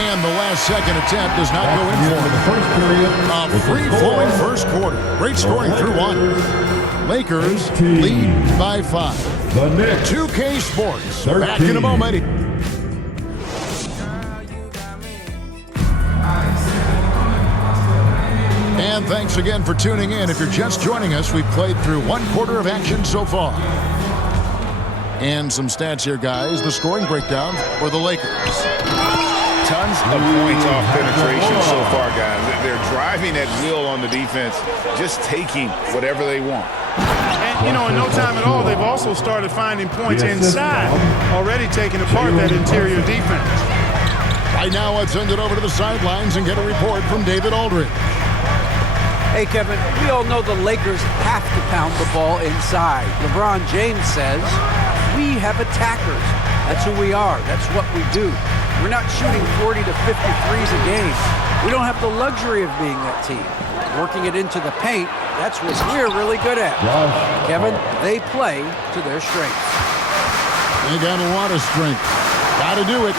And the last-second attempt does not go in for the first period. A free-flowing first quarter. Great scoring through one. Lakers lead by 5. The Knicks. 2K Sports. 13. Back in a moment. And thanks again for tuning in. If you're just joining us, we've played through one quarter of action so far. And some stats here, guys. The scoring breakdown for the Lakers. Tons of points off penetration so far, guys. They're driving at will on the defense, just taking whatever they want. And, you know, in no time at all, they've also started finding points inside, already taking apart that interior defense. Right now, let's send it over to the sidelines and get a report from David Aldridge. Hey, Kevin, we all know the Lakers have to pound the ball inside. LeBron James says, we have attackers. That's who we are. That's what we do. We're not shooting 40 to 50 threes a game. We don't have the luxury of being that team. Working it into the paint, that's what we're really good at. Kevin, they play to their strengths. They got a lot of strength. Got to do it.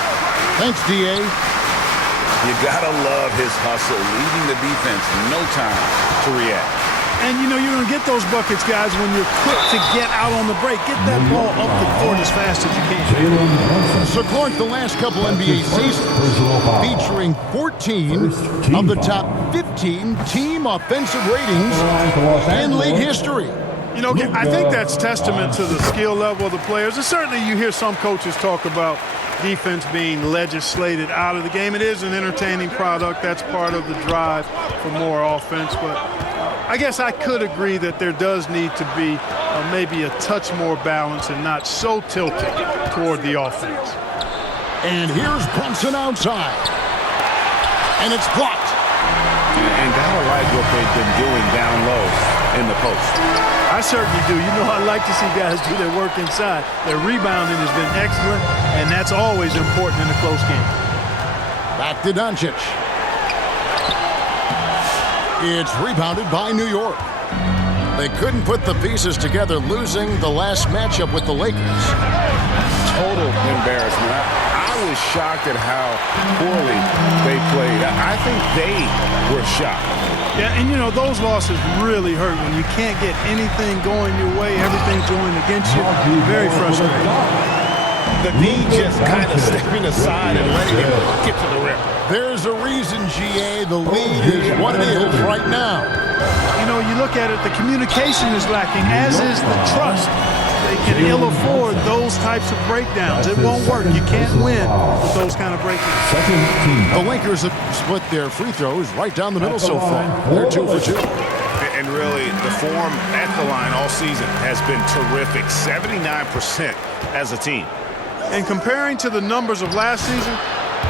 Thanks, D.A. You gotta love his hustle, leading the defense, no time to react. And, you know, you're going to get those buckets, guys, when you're quick to get out on the break. Get that ball up the court as fast as you can. So, Clark, the last couple NBA seasons featuring 14 of the top 15 team offensive ratings in league history. You know, I think that's testament to the skill level of the players. And certainly you hear some coaches talk about defense being legislated out of the game. It is an entertaining product. That's part of the drive for more offense. But I guess I could agree that there does need to be maybe a touch more balance and not so tilted toward the offense. And here's Brunson outside. And it's blocked. And gotta like what they've been doing down low in the post. I certainly do. You know, I like to see guys do their work inside. Their rebounding has been excellent, and that's always important in a close game. Back to Doncic. It's rebounded by New York. They couldn't put the pieces together, losing the last matchup with the Lakers. Total embarrassment. I was shocked at how poorly they played. I think they were shocked. Yeah, and you know, those losses really hurt when you can't get anything going your way, everything's going against you. Very frustrating. The D just kind of stepping aside and letting him get to the rim. There's a reason, GA, the lead is what it is right now. You know, you look at it, the communication is lacking, as is the trust. They can ill afford those types of breakdowns. It won't work. You can't win with those kind of breakdowns. The Lakers have split their free throws right down the middle so far. They're 2 for 2. And really, the form at the line all season has been terrific. 79% as a team. And comparing to the numbers of last season,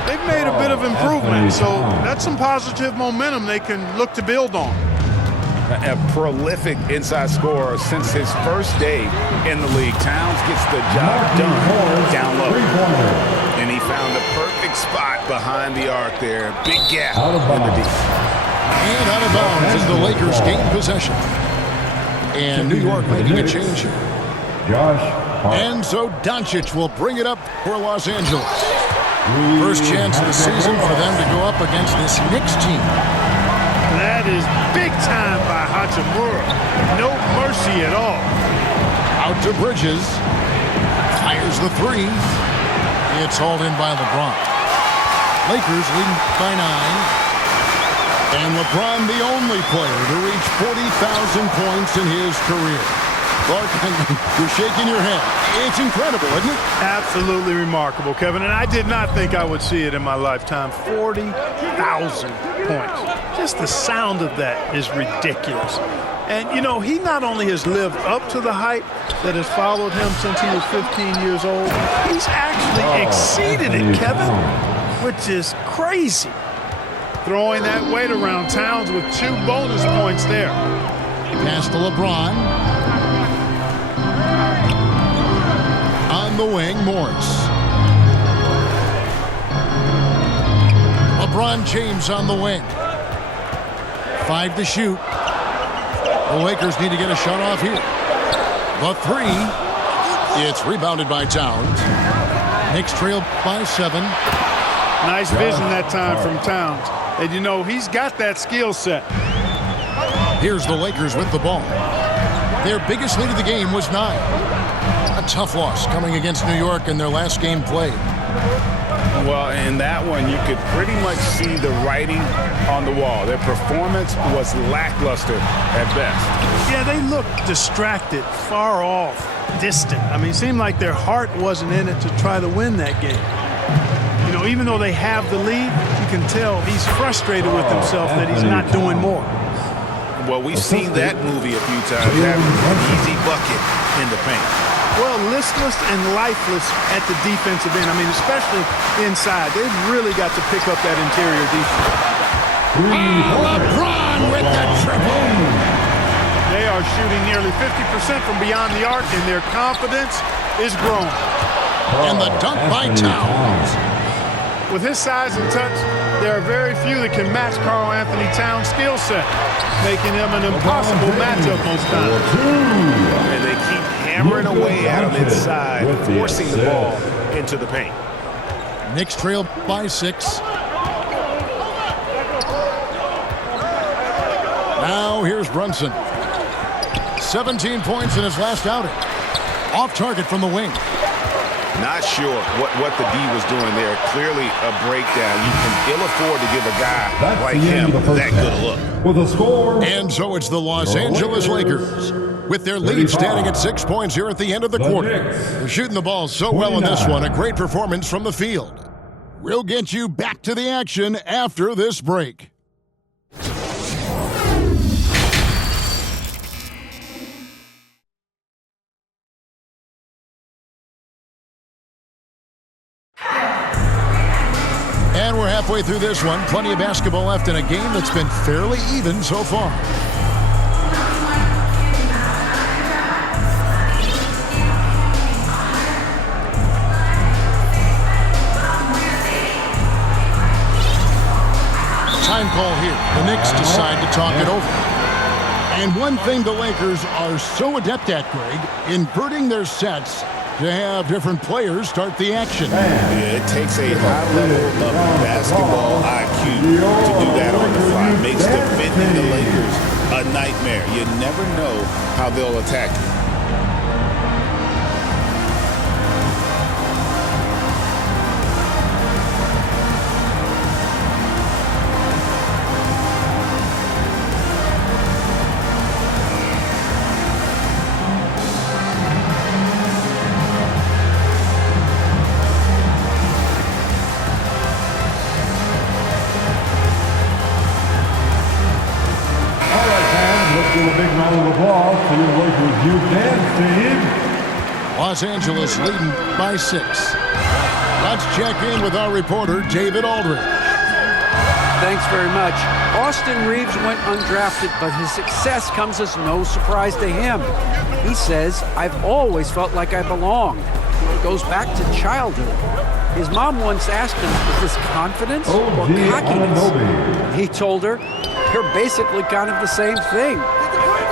they've made a bit of improvement. So that's some positive momentum they can look to build on. A prolific inside scorer since his first day in the league. Towns gets the job done down low. And he found the perfect spot behind the arc there. Big gap in the deep. And out of bounds as the Lakers gain possession. And New York making a change here. And so Doncic will bring it up for Los Angeles. First chance of the season for them to go up against this Knicks team. That is big time by Hachimura. No mercy at all. Out to Bridges. Fires the three. It's hauled in by LeBron. Lakers leading by 9. And LeBron the only player to reach 40,000 points in his career. Clark, you're shaking your head. It's incredible, isn't it? Absolutely remarkable, Kevin. And I did not think I would see it in my lifetime. 40,000 points. Just the sound of that is ridiculous. And, you know, he not only has lived up to the hype that has followed him since he was 15 years old, he's actually exceeded it, Kevin, which is crazy. Throwing that weight around, Towns with 2 bonus points there. Pass to LeBron. On the wing, Morris. LeBron James on the wing. 5 to shoot. The Lakers need to get a shot off here. The 3. It's rebounded by Towns. Knicks trail by 7. Nice vision that time from Towns. And, you know, he's got that skill set. Here's the Lakers with the ball. Their biggest lead of the game was 9. A tough loss coming against New York in their last game played. Well, in that one, you could pretty much see the writing on the wall. Their performance was lackluster at best. Yeah, they looked distracted, far off, distant. I mean, it seemed like their heart wasn't in it to try to win that game. You know, even though they have the lead, you can tell he's frustrated with himself that he's not doing more. Well, we've seen that movie a few times, having an easy bucket in the paint. Well, listless and lifeless at the defensive end. I mean, especially inside. They've really got to pick up that interior defense. LeBron with the triple. They are shooting nearly 50% from beyond the arc, and their confidence is growing. And the dunk by Towns. With his size and touch, there are very few that can match Karl Anthony Towns' skill set, making him an impossible matchup most times. And they keep hammering away at him inside, forcing the ball into the paint. Knicks trail by 6. Now here's Brunson. 17 points in his last outing. Off target from the wing. Not sure what the D was doing there. Clearly a breakdown. You can ill afford to give a guy like him that good a look. With a score. And so it's the Los Angeles Lakers with their lead standing at 6 points here at the end of the quarter. They're shooting the ball so well in this one. A great performance from the field. We'll get you back to the action after this break. And we're halfway through this one. Plenty of basketball left in a game that's been fairly even so far. Time call here. The Knicks decide to talk it over. And one thing the Lakers are so adept at, Greg, inverting their sets to have different players start the action. Yeah, it takes a high level of basketball IQ to do that on the fly. It makes defending the Lakers a nightmare. You never know how they'll attack you. A big round of applause for your Lakers youth dance team. Los Angeles leading by 6. Let's check in with our reporter, David Aldridge. Thanks very much. Austin Reeves went undrafted, but his success comes as no surprise to him. He says, "I've always felt like I belonged." It goes back to childhood. His mom once asked him, "Is this confidence or cockiness?" He told her, "They're basically kind of the same thing."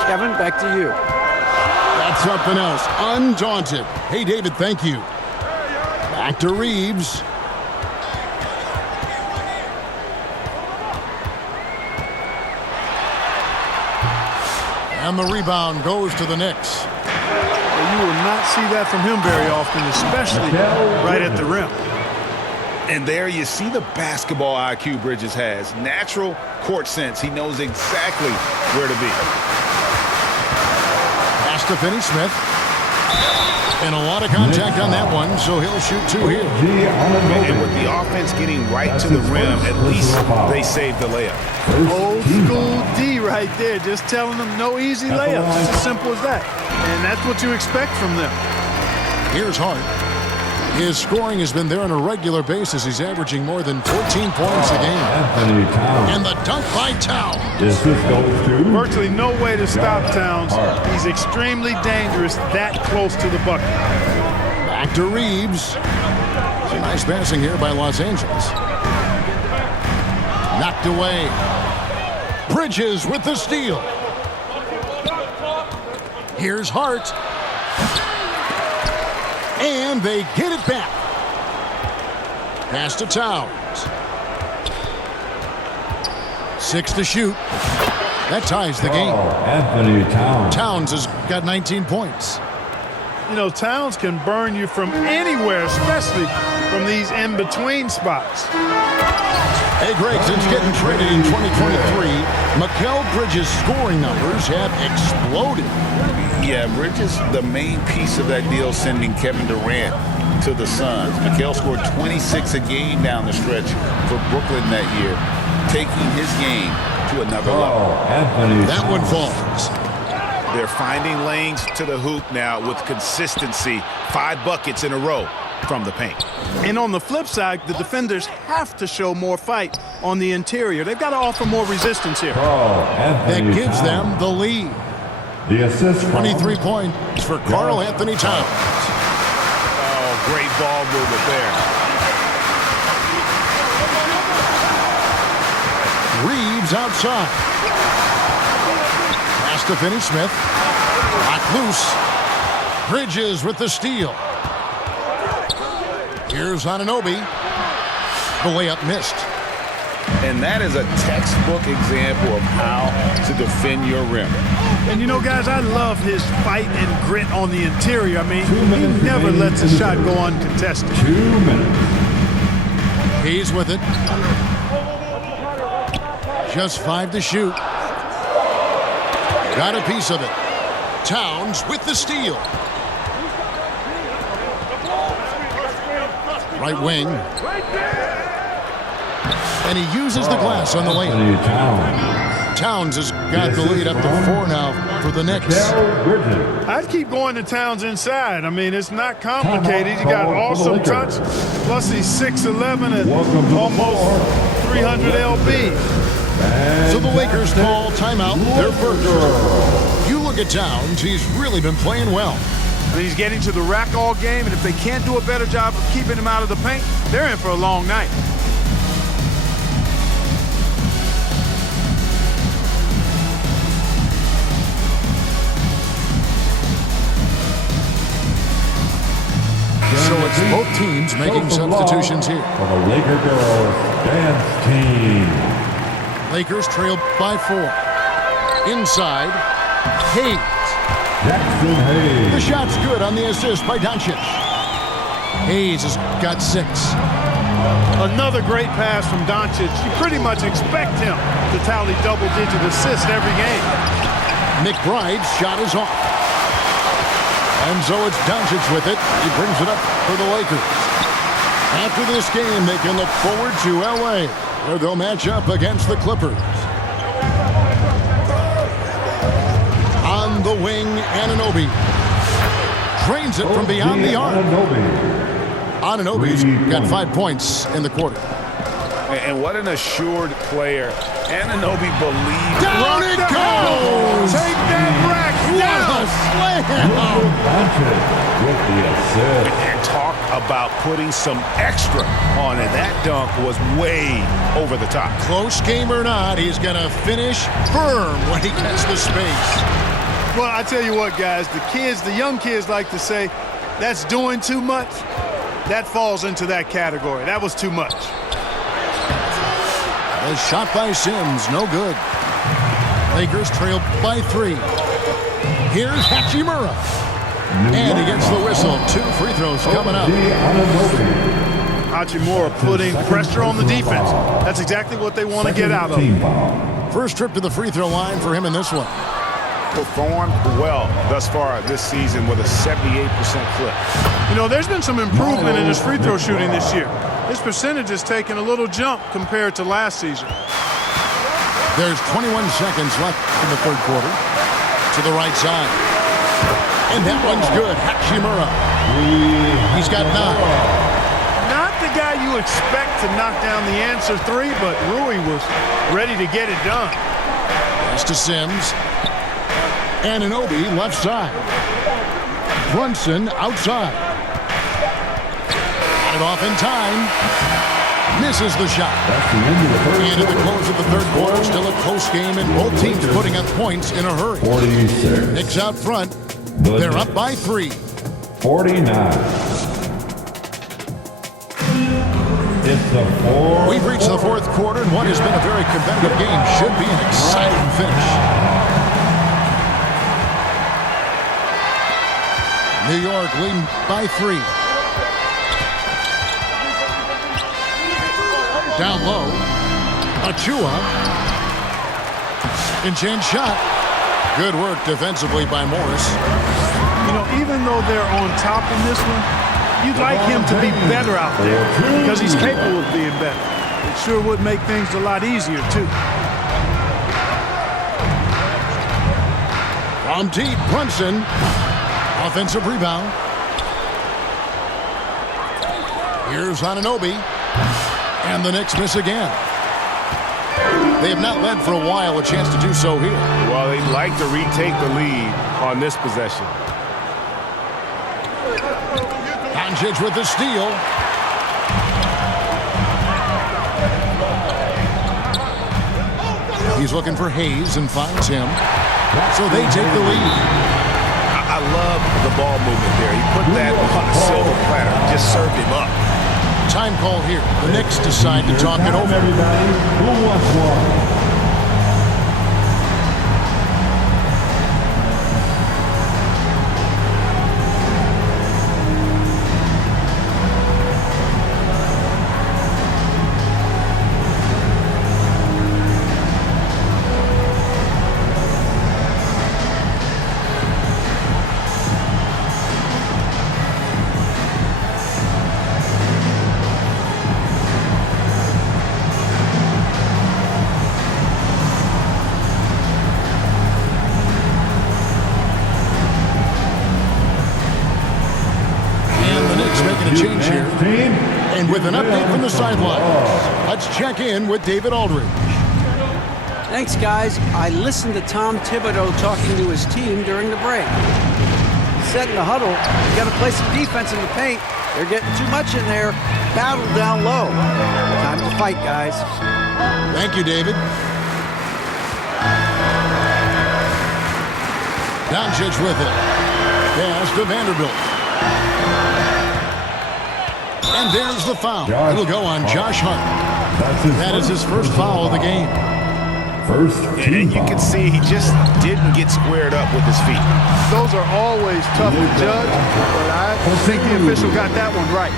Kevin, back to you. That's something else. Undaunted. Hey, David, thank you. Back to Reeves. And the rebound goes to the Knicks. Well, you will not see that from him very often, especially right at the rim. And there you see the basketball IQ Bridges has. Natural court sense. He knows exactly where to be. Pass to Finney-Smith. And a lot of contact on that one, so he'll shoot 2 here. And with the offense getting right to the rim, at least they saved the layup. Old school D right there, just telling them no easy layups. It's as simple as that. And that's what you expect from them. Here's Hart. His scoring has been there on a regular basis. He's averaging more than 14 points a game. And the dunk by Towns. Virtually no way to stop Towns. He's extremely dangerous that close to the bucket. Back to Reeves. Some nice passing here by Los Angeles. Knocked away. Bridges with the steal. Here's Hart. And they get it back. Pass to Towns. 6 to shoot. That ties the game. Anthony Towns. Towns has got 19 points. You know, Towns can burn you from anywhere, especially from these in-between spots. Hey, Greg, since getting traded in 2023, Mikal Bridges' scoring numbers have exploded. Yeah, Bridges, the main piece of that deal, sending Kevin Durant to the Suns. Mikal scored 26 a game down the stretch for Brooklyn that year, taking his game to another level. Anthony That one Towns. falls. They're finding lanes to the hoop now with consistency. 5 buckets in a row from the paint. And on the flip side, the defenders have to show more fight on the interior. They've got to offer more resistance here. That Anthony gives Towns. them the lead. The assist from 23 points for Karl Anthony Towns. Oh, great ball movement there. Reeves outside. Pass to Finney-Smith. Locked loose. Bridges with the steal. Here's Anunoby. The layup missed. And that is a textbook example of how to defend your rim. And you know, guys, I love his fight and grit on the interior. I mean, 2 he minutes never remaining lets a in the shot third. go uncontested. 2 minutes. He's with it. Just 5 to shoot. Got a piece of it. Towns with the steal. Right wing. And he uses the glass on the lane. Anthony Towns. Towns has got the lead up to 4 now for the Knicks. Mikal Bridges. I'd keep going to Towns inside. I mean, it's not complicated. He got awesome touch. Plus, he's 6'11" and Welcome to the almost floor. 300 lb. So the Lakers call timeout, their first. You look at Towns, he's really been playing well. He's getting to the rack all game, and if they can't do a better job of keeping him out of the paint, they're in for a long night. So it's both teams making substitutions here. For the Laker girls dance team. Lakers trail by 4. Inside, Hayes. Jackson The Hayes. shot's good on the assist by Doncic. Hayes has got 6. Another great pass from Doncic. You pretty much expect him to tally double-digit assists every game. McBride's shot is off. And so it's Doncic with it. He brings it up for the Lakers. After this game, they can look forward to L.A., where they'll match up against the Clippers. On the wing, Anunoby drains it from beyond the arc. Anunoby's got 5 points in the quarter. And what an assured player. Anunoby believes. Down it goes! Take that rack What down! a slam! With the assist. And talk about putting some extra on it. That dunk was way over the top. Close game or not, he's going to finish firm when he gets the space. Well, I tell you what, guys, the young kids like to say, that's doing too much. That falls into that category. That was too much. A shot by Sims, no good. Lakers trail by 3. Here's Hachimura. And he gets the whistle. 2 free throws coming up. Hachimura putting pressure on the defense. That's exactly what they want to get out of him. First trip to the free throw line for him in this one. Performed well thus far this season with a 78% clip. You know, there's been some improvement in his free throw shooting this year. His percentage has taken a little jump compared to last season. There's 21 seconds left in the third quarter. To the right side. And that one's good. Hachimura. He's got 9. Not the guy you expect to knock down the answer 3, but Rui was ready to get it done. Pass to Sims. Anunoby left side. Brunson outside. Got it off in time. Misses the shot. That's the end of the first And at the close of the third quarter, still a close game, and both teams putting up points in a hurry. 46. Knicks out front. They're up by 3. 49. In It's the fourth. We've reached the fourth quarter, and what has been a very competitive game should be an exciting finish. New York leading by 3. Down low. Achua. In-change shot. Good work defensively by Morris. You know, even though they're on top in this one, you'd like him to be better out there because he's capable of being better. It sure would make things a lot easier, too. From deep, Brunson. Offensive rebound. Here's Anunoby. And the Knicks miss again. They have not led for a while. A chance to do so here. Well, they'd like to retake the lead on this possession. Doncic with the steal. He's looking for Hayes and finds him. So they take the lead. I love the ball movement there. He put that on a silver platter, just served him up. Time call here. The Knicks decide to talk it over. Everybody, who wants one? Making a change here. And with an update from the sideline, let's check in with David Aldridge. Thanks, guys. I listened to Tom Thibodeau talking to his team during the break. He said in the huddle, you got to play some defense in the paint. They're getting too much in there. Battle down low. Time to fight, guys. Thank you, David. Doncic with it. Pass to Vanderbilt. And there's the foul. It'll go on Josh Hart. That is his first foul of the game. And you can see he just didn't get squared up with his feet. Those are always tough to judge, but I think the official got that one right.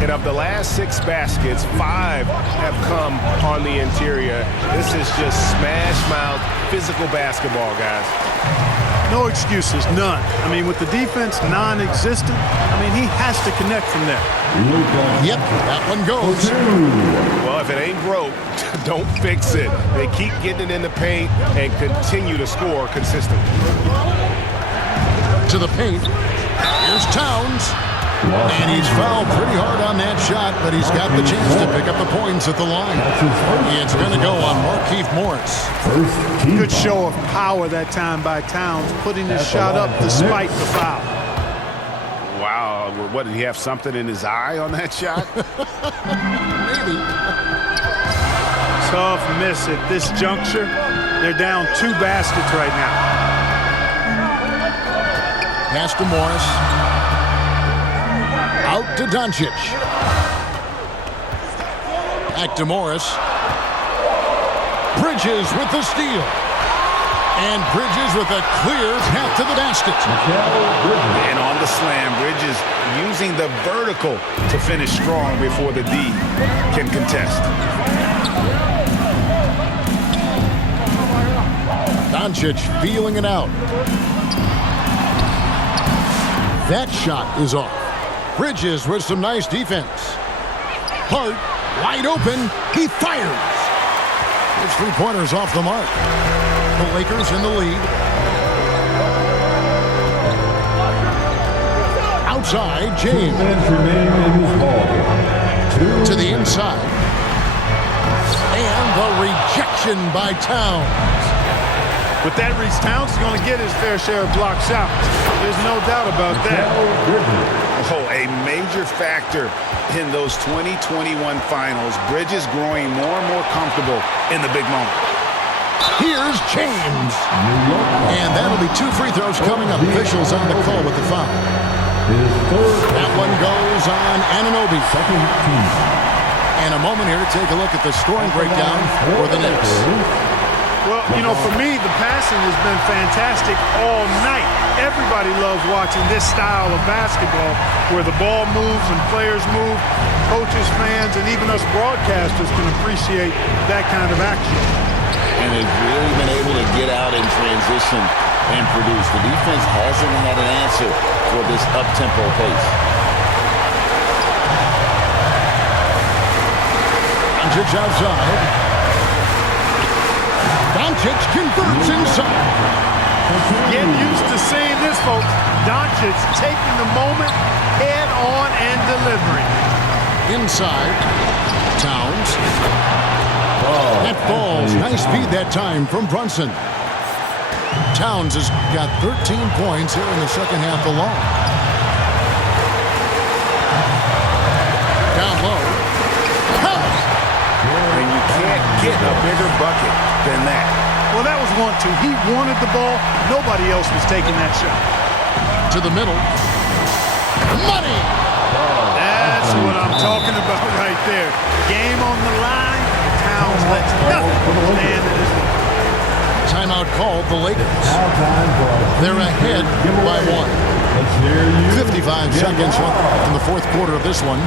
And of the last 6 baskets, 5 have come on the interior. This is just smash-mouth physical basketball, guys. No excuses, none. I mean, with the defense non-existent, I mean, he has to connect from there. Yep, that one goes. Well, if it ain't broke, don't fix it. They keep getting it in the paint and continue to score consistently. To the paint. Here's Towns. And he's fouled pretty hard on that shot, but he's got the chance to pick up the points at the line. It's going to go on Markieff Morris. Good show of power that time by Towns, putting his shot up despite the foul. Wow, what, did he have something in his eye on that shot? Maybe. Tough miss at this juncture. They're down 2 baskets right now. Pass to Morris. Out to Doncic. Back to Morris. Bridges with the steal. And Bridges with a clear path to the basket. And on the slam, Bridges using the vertical to finish strong before the D can contest. Doncic feeling it out. That shot is off. Bridges with some nice defense. Hart, wide open. He fires. His 3-pointers off the mark. The Lakers in the lead. Outside, James. To the inside. And the rejection by Towns. With that reach, Towns is going to get his fair share of block shots. There's no doubt about that. Oh, a major factor in those 2021 finals. Bridges growing more and more comfortable in the big moment. Here's James. And that'll be 2 free throws coming up. Officials on the call with the foul. That one goes on Anunoby. And a moment here to take a look at the scoring breakdown for the Knicks. Well, you know, for me, the passing has been fantastic all night. Everybody loves watching this style of basketball where the ball moves and players move. Coaches, fans, and even us broadcasters can appreciate that kind of action. And they've really been able to get out in transition and produce. The defense hasn't had an answer for this up-tempo pace. Doncic outside. Doncic converts inside. Get used to seeing this, folks. Doncic taking the moment head on and delivering. Inside. Towns. That falls. Nice feed that time from Brunson. Towns has got 13 points here in the second half alone. Down low. And you can't get a bigger bucket than that. Well, that was 1-2. He wanted the ball. Nobody else was taking that shot. To the middle. Money! That's what I'm talking about right there. Game on the line. Towns lets nothing stand in his way. Timeout called the Lakers. They're ahead by 1. 55 seconds left in the fourth quarter of this one.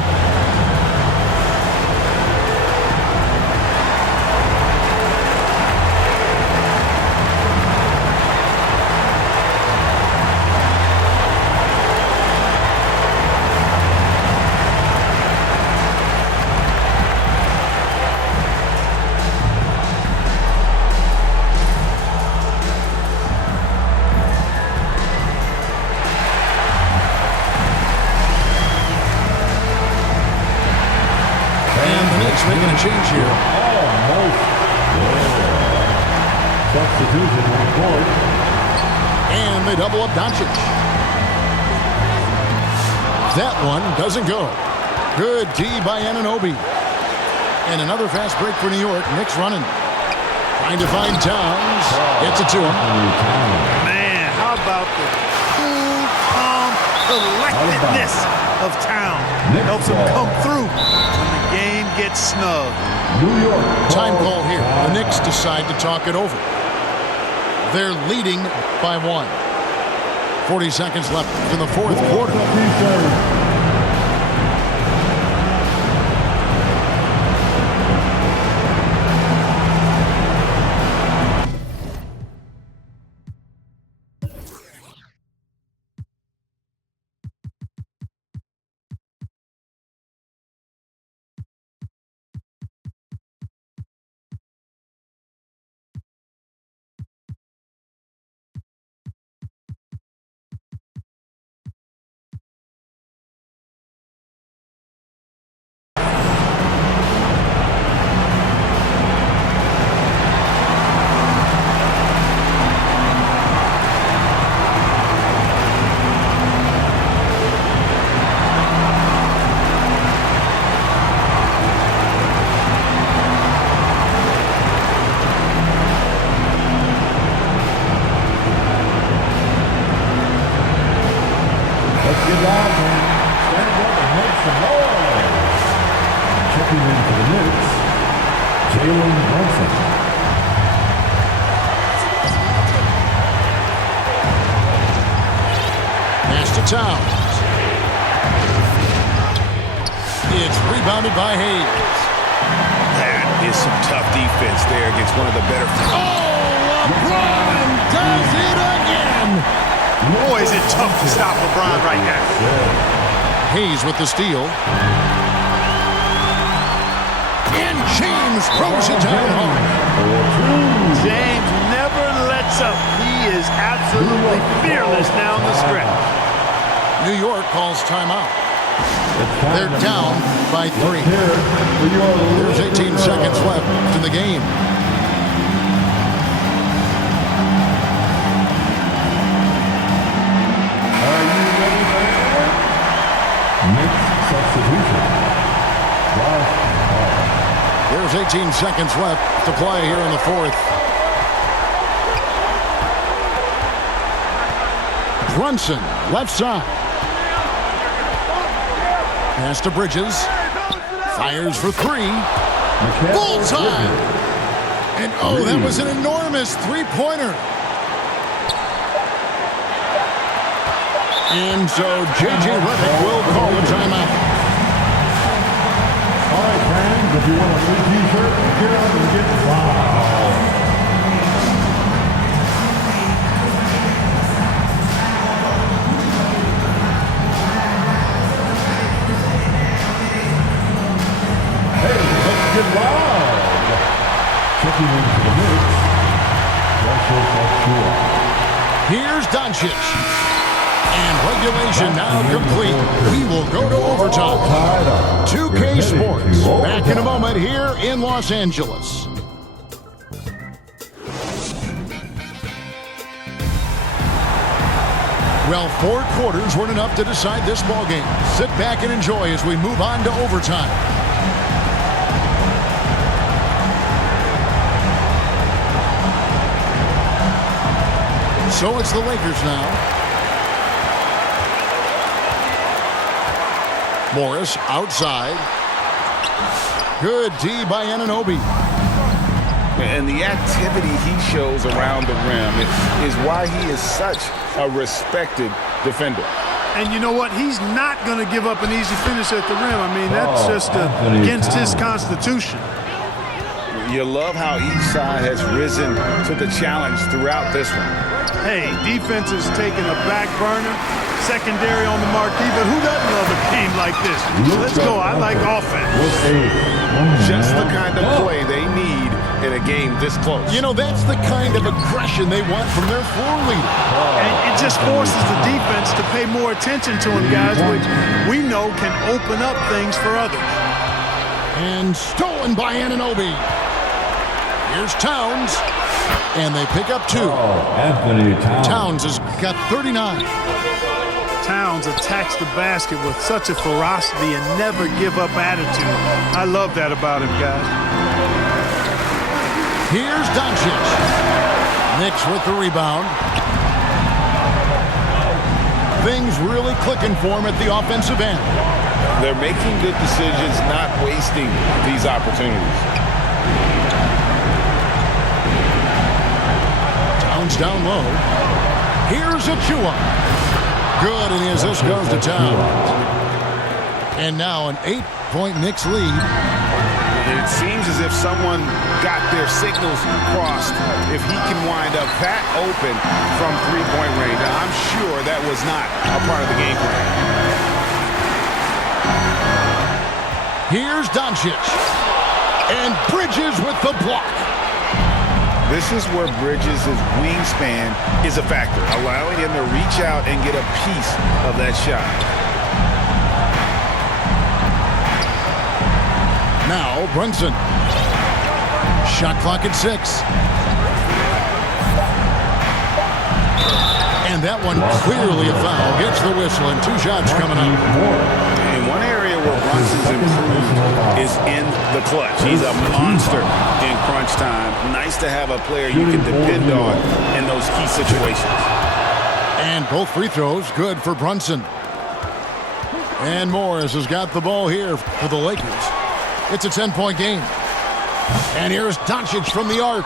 Making a change here. Almost. Substitution on the court. And they double up Doncic. That one doesn't go. Good D by Anunoby. And another fast break for New York. Knicks running. Trying to find Towns. Gets it to him. Man, how about the cool, calm collectedness of Towns. Helps him come through when the game gets snug. New York. Time call here. The Knicks decide to talk it over. They're leading by 1. 40 seconds left in the fourth quarter. Towns. It's rebounded by Hayes. That is some tough defense there against one of the better. Oh, LeBron does it again. Boy, is it tough to stop LeBron right now. Hayes with the steal. And James throws it down hard. James never lets up. He is absolutely fearless down the stretch. New York calls timeout. They're down by 3. There's 18 seconds left in the game. Are you ready for that? Knicks substitution. There's 18 seconds left to play here in the fourth. Brunson, left side. Pass to Bridges. Fires for three. Bullseye! And oh, that was an enormous three-pointer. And so J.J. Redick will call a timeout. All right, fans, if you want a free t-shirt, get out and get fouled. Hey, let's get loud. Checking in for the Knicks. Here's Doncic. And regulation now complete. We will go to overtime. 2K Sports back in a moment here in Los Angeles. Well, 4 quarters weren't enough to decide this ballgame. Sit back and enjoy as we move on to overtime. So it's the Lakers now. Morris outside. Good D by Anunoby. And the activity he shows around the rim is why he is such a respected defender. And you know what? He's not going to give up an easy finish at the rim. I mean, that's just against his constitution. You love how each side has risen to the challenge throughout this one. Hey, defense is taking a back burner, secondary on the marquee, but who doesn't love a game like this? Let's go. I like offense. Just the kind of play they need in a game this close. You know, that's the kind of aggression they want from their floor leader. And it just forces the defense to pay more attention to him, guys, which we know can open up things for others. And stolen by Anunoby. Here's Towns. And they pick up 2. Anthony Towns has got 39. Towns attacks the basket with such a ferocity and never give up attitude. I love that about him, guys. Here's Doncic. Knicks with the rebound. Things really clicking for him at the offensive end. They're making good decisions, not wasting these opportunities. Towns down low. Here's Achua. Good, and as this goes to Towns. And now an 8-point Knicks lead. It seems as if someone got their signals crossed. If he can wind up that open from three-point range, now, I'm sure that was not a part of the game plan. Here's Doncic. And Bridges with the block. This is where Bridges' wingspan is a factor, allowing him to reach out and get a piece of that shot. Now Brunson. Shot clock at 6. And that one clearly a foul. Gets the whistle and 2 shots coming up. And one area where Brunson's improved is in the clutch. He's a monster in crunch time. Nice to have a player you can depend on in those key situations. And both free throws good for Brunson. And Morris has got the ball here for the Lakers. It's a 10-point game. And here's Doncic from the arc.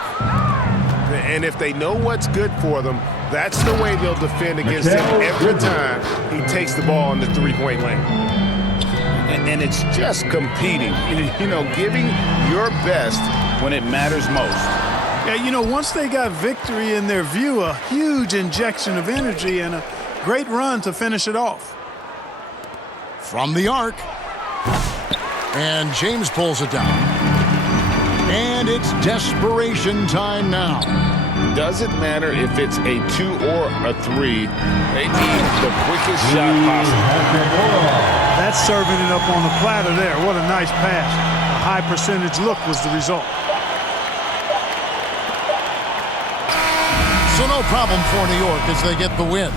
And if they know what's good for them, that's the way they'll defend against him every time he takes the ball in the three-point lane. And it's just competing, you know, giving your best when it matters most. Yeah, you know, once they got victory in their view, a huge injection of energy and a great run to finish it off. From the arc. And James pulls it down. And it's desperation time now. Doesn't matter if it's a 2 or a 3. They need the quickest shot possible. That's serving it up on the platter there. What a nice pass. A high percentage look was the result. So no problem for New York as they get the win.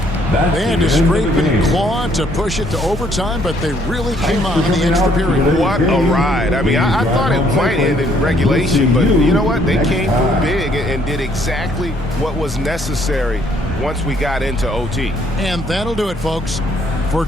They had to scrape and claw to push it to overtime, but they really came on in the extra period. What a ride. I mean, I thought it might end in regulation, but you know what? They came through big and did exactly what was necessary once we got into OT. And that'll do it, folks, for